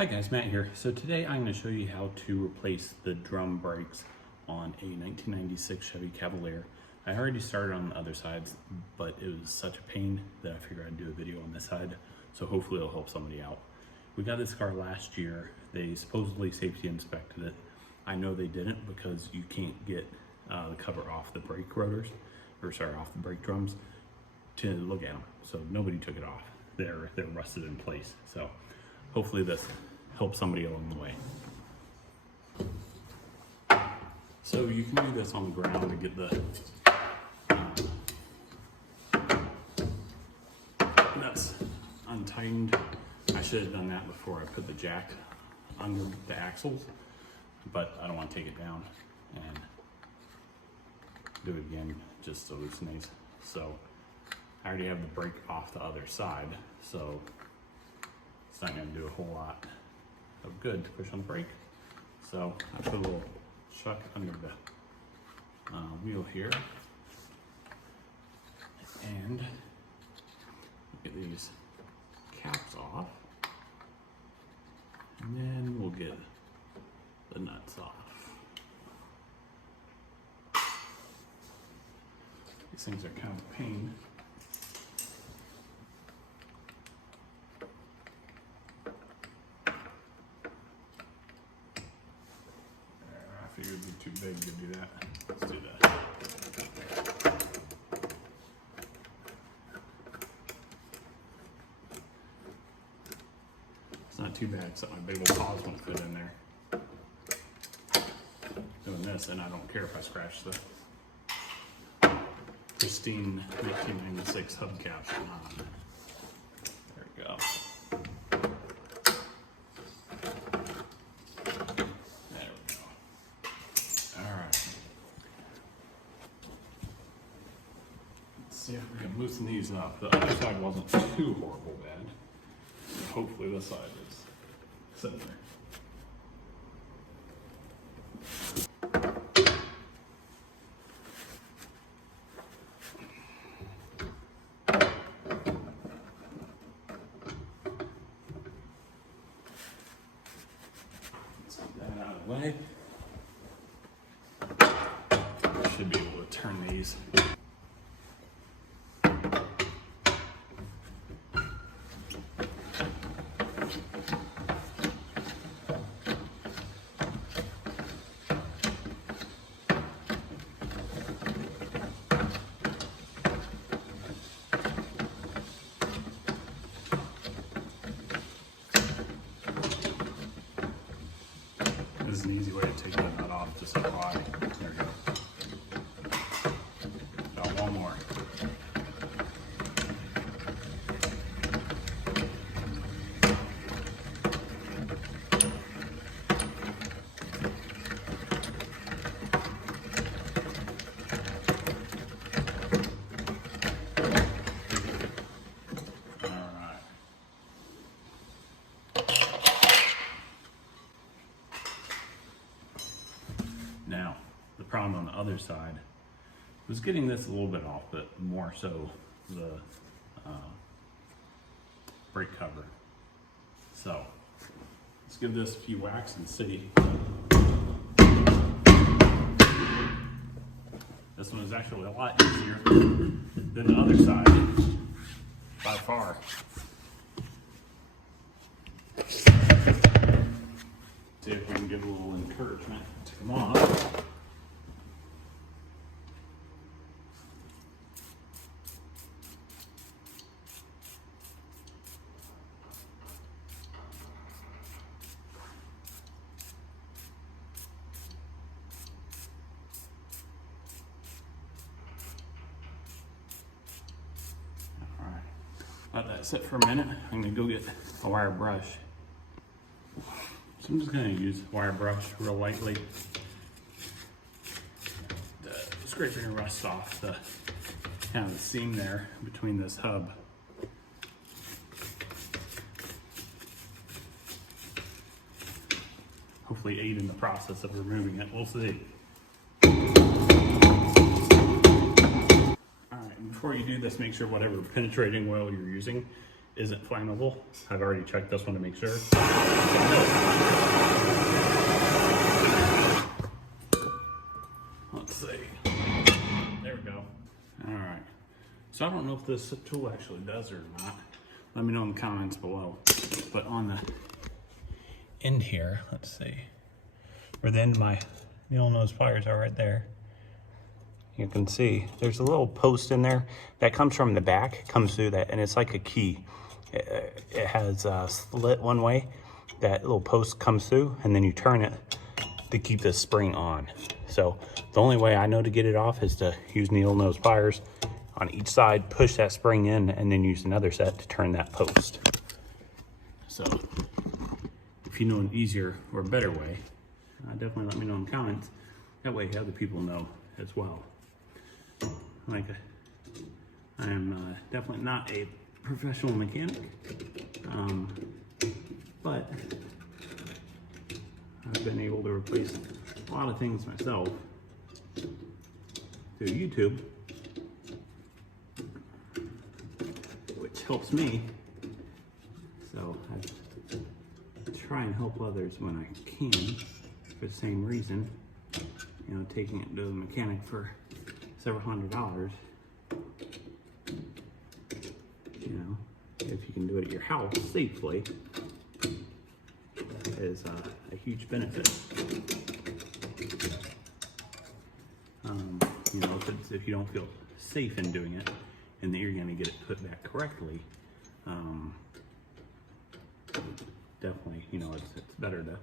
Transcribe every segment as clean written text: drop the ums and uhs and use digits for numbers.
Hi guys, Matt here. So today I'm going to show you how to replace the drum brakes on a 1996 Chevy Cavalier. I already started on the other sides, but it was such a pain that I figured I'd do a video on this side, so hopefully it'll help somebody out. We got this car last year. They supposedly safety inspected it. I know they didn't because you can't get the cover off the brake rotors, off the brake drums to look at them. So nobody took it off. They're rusted in place. So hopefully this helps somebody along the way. So you can do this on the ground to get the nuts untightened. I should have done that before I put the jack under the axles, but I don't want to take it down and do it again just to loosen these. So I already have the brake off the other side, so it's not going to do a whole lot of good to push on the brake. So I put a little chuck under the wheel here, and get these caps off, and then we'll get the nuts off. These things are kind of a pain. I figured it'd be too big to do that. Let's do that. It's not too bad, except my big old paws won't fit in there. Doing this, and I don't care if I scratch the pristine 1996 hubcaps or not. There we go. There we go. Alright. Let's see if we can loosen these up. The other side wasn't too horrible bad. Hopefully this side is sitting there. Out of the way. Should be able to turn these. This is an easy way to take the nut off, just apply. There we go. Got one more. Now, the problem on the other side was getting this a little bit off, but more so the brake cover. So, let's give this a few whacks and see. This one is actually a lot easier than the other side, by far. See if we can give a little encouragement to come off. All right, let that sit for a minute. I'm gonna go get a wire brush. So I'm just going to use wire brush real lightly to scrape any rust off the kind of the seam there between this hub. Hopefully aid in the process of removing it. We'll see. Alright, before you do this, make sure whatever penetrating oil you're using isn't flammable. I've already checked this one to make sure. Let's see. There we go. All right. So I don't know if this tool actually does or not. Let me know in the comments below. But on the end here, let's see, where the end of my needle nose pliers are right there, you can see there's a little post in there that comes from the back, comes through that, and it's like a key. It has a slit one way. That little post comes through, and then you turn it to keep the spring on. So the only way I know to get it off is to use needle nose pliers on each side, push that spring in, and then use another set to turn that post. So if you know an easier or better way, definitely let me know in the comments. That way other people know as well. Like, I am definitely not a professional mechanic, but I've been able to replace a lot of things myself through YouTube, which helps me. So I try and help others when I can for the same reason. You know, taking it to the mechanic for several $100s. You know, if you can do it at your house safely, is a huge benefit. You know, if you don't feel safe in doing it, and that you're going to get it put back correctly, definitely, you know, it's better to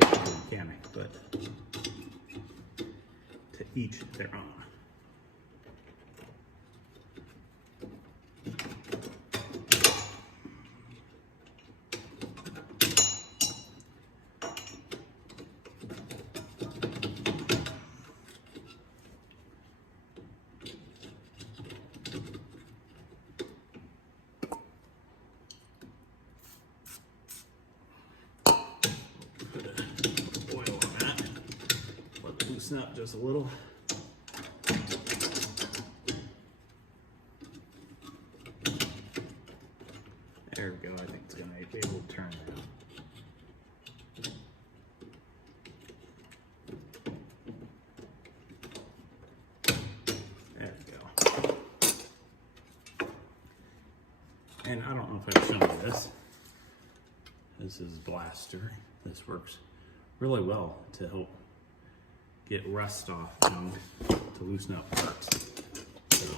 take it to a mechanic, but to each their own. Loosen up just a little. There we go. I think it's going to be able to turn now. There we go. And I don't know if I've shown you this. This is Blaster. This works really well to help get rust off junk, to loosen up parts. So,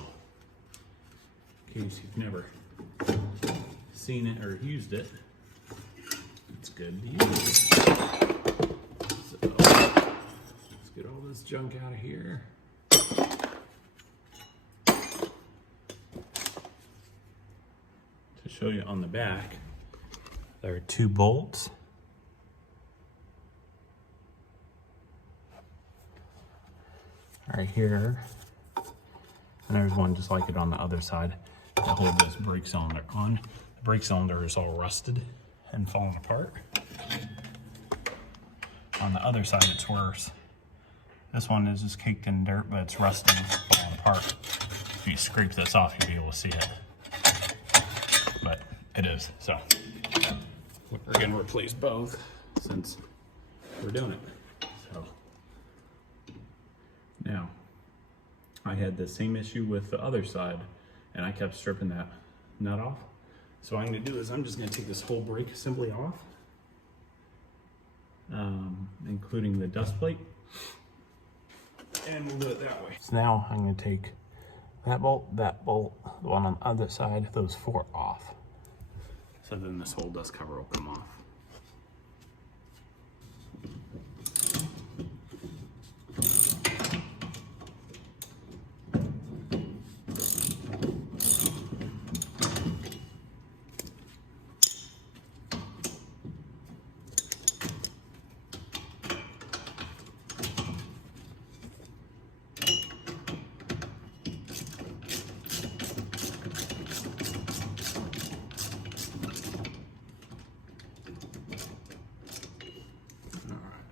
in case you've never seen it or used it, it's good to use. So, let's get all this junk out of here. To show you on the back, there are 2 bolts. Right here, and there's one just like it on the other side to hold this brake cylinder on. The brake cylinder is all rusted and falling apart. On the other side, it's worse. This one is just caked in dirt, but it's rusted and falling apart. If you scrape this off, you'll be able to see it. But it is, so we're gonna replace both since we're doing it. So. Now, I had the same issue with the other side, and I kept stripping that nut off. So what I'm going to do is I'm just going to take this whole brake assembly off, including the dust plate, and we'll do it that way. So now I'm going to take that bolt, the one on the other side, those 4 off. So then this whole dust cover will come off.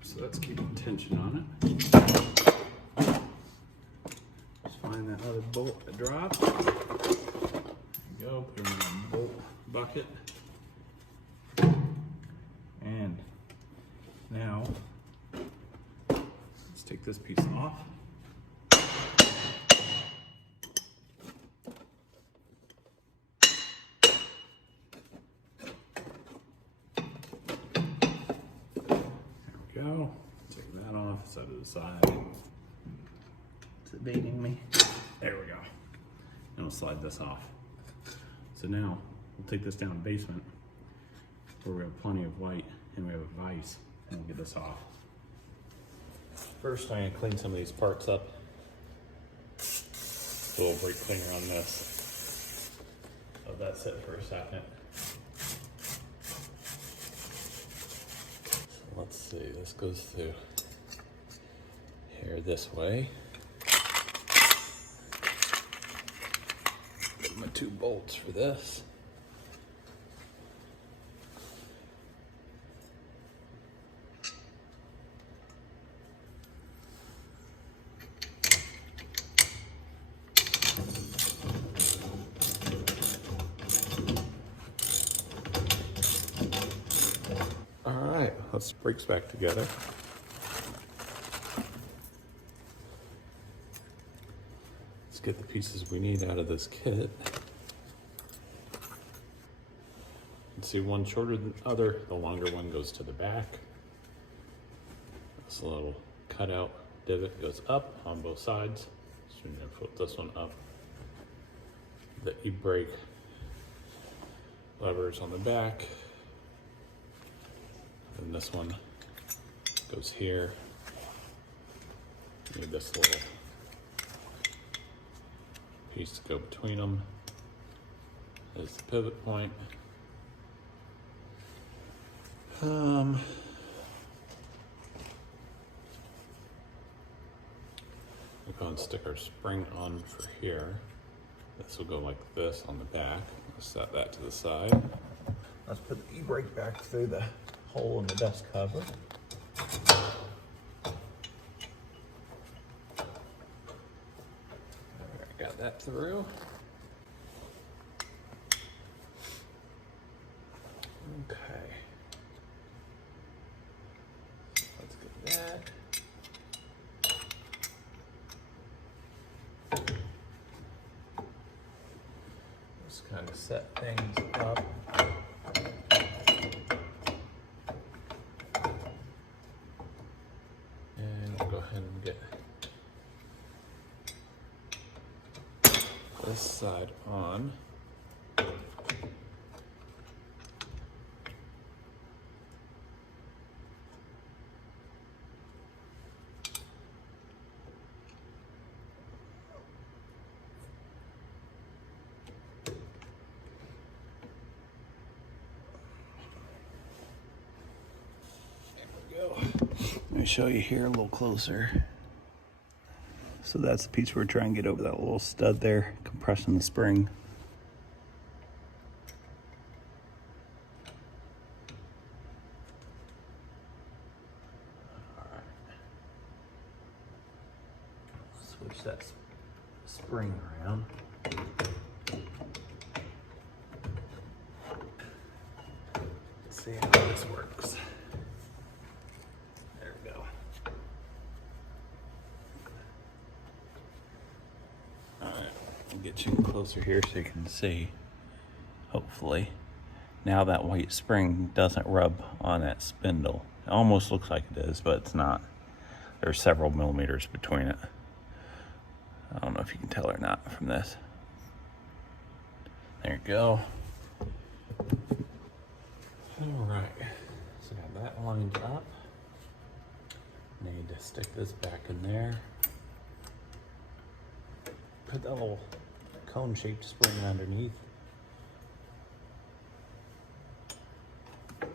So that's keeping tension on it. Just find that other bolt that dropped. There you go, put them in the bolt socket. And now let's take this piece off. There we go. Take that off, set it aside. It's evading me. There we go. And we'll slide this off. So now we'll take this down to the basement where we have plenty of white and we have a vise, and we'll get this off. First, I'm going to clean some of these parts up. A little brake cleaner on this. Let that sit for a second. So let's see, this goes through here this way. Get my 2 bolts for this. All right, let's brakes back together. Let's get the pieces we need out of this kit. You see, one shorter than the other, the longer one goes to the back. This little cutout divot goes up on both sides. So you're gonna flip this one up. The e-brake levers on the back. And this one goes here. You need this little piece to go between them. There's the pivot point. We'll go and stick our spring on for here. This will go like this on the back. Let's set that to the side. Let's put the e-brake back through the hole in the dust cover. Alright, got that through. Okay. Let's get that. Just kind of set things up. Go ahead and get this side on. Let me show you here a little closer. So that's the piece we're trying to get over that little stud there, compressing the spring. All right. Switch that spring around. Let's see how this works. Get you closer here so you can see, hopefully. Now that white spring doesn't rub on that spindle. It almost looks like it is, but it's not. There's several millimeters between it. I don't know if you can tell or not from this. There you go. All right, so got that lined up. Need to stick this back in there. Put that little cone-shaped spring underneath. There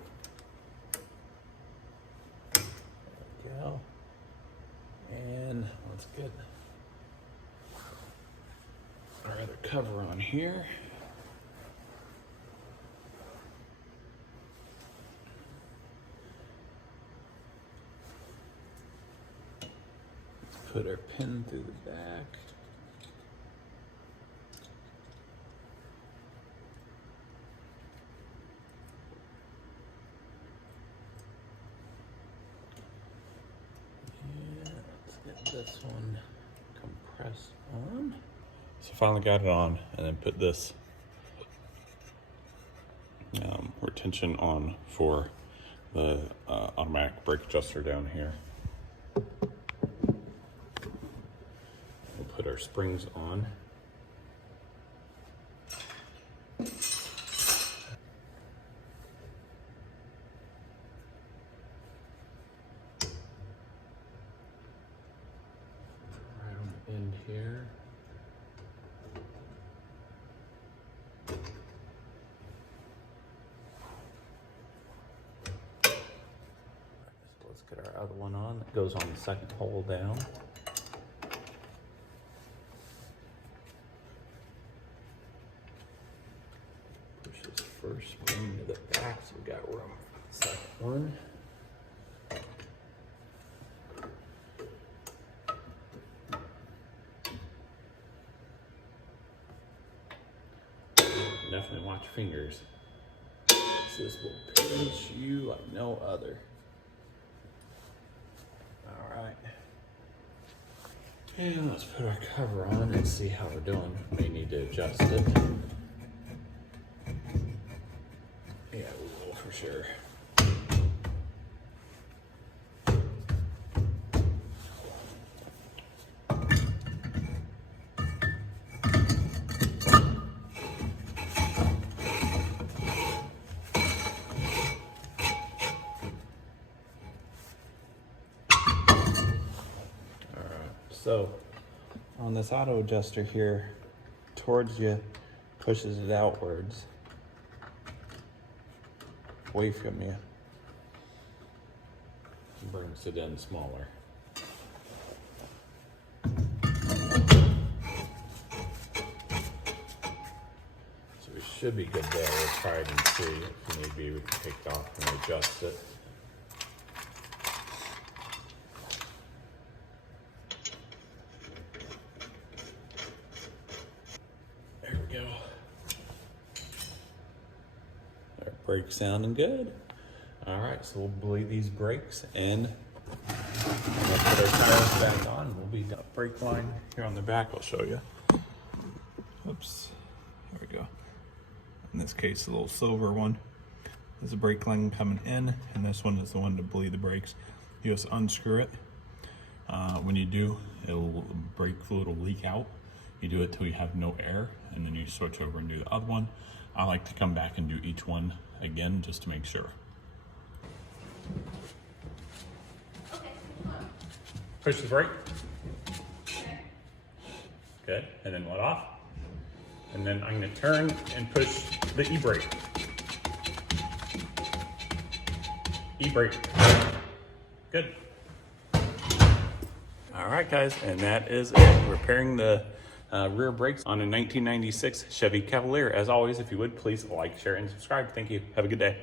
we go. And let's get our other cover on here. Let's put our pin through the back. press on. So finally got it on, and then put this retention on for the automatic brake adjuster down here. We'll put our springs on. Right on the end here. Let's get our other one on. It goes on the second hole down. Push this first spring to the back so we got room for the second one. Definitely watch your fingers. This will pinch you like no other. All right. And let's put our cover on and see how we're doing. May need to adjust it. Yeah, we will for sure. So on this auto adjuster here, towards you, pushes it outwards, away from you, and brings it in smaller. So we should be good there. We'll try it and see. If need be, we can take it off and adjust it. Brakes sounding good. All right, so we'll bleed these brakes and we'll put our tires back on. We'll be done. Brake line here on the back, I'll show you. Oops, there we go. In this case, the little silver one. There's a brake line coming in, and this one is the one to bleed the brakes. You just unscrew it. When you do, brake fluid will leak out. You do it till you have no air, and then you switch over and do the other one. I like to come back and do each one again just to make sure. Okay. Push the brake. Good, and then let off. And then I'm gonna turn and push the e-brake. E-brake. Good. All right, guys, and that is it. Repairing the rear brakes on a 1996 Chevy Cavalier. As always, if you would, please like, share, and subscribe. Thank you. Have a good day.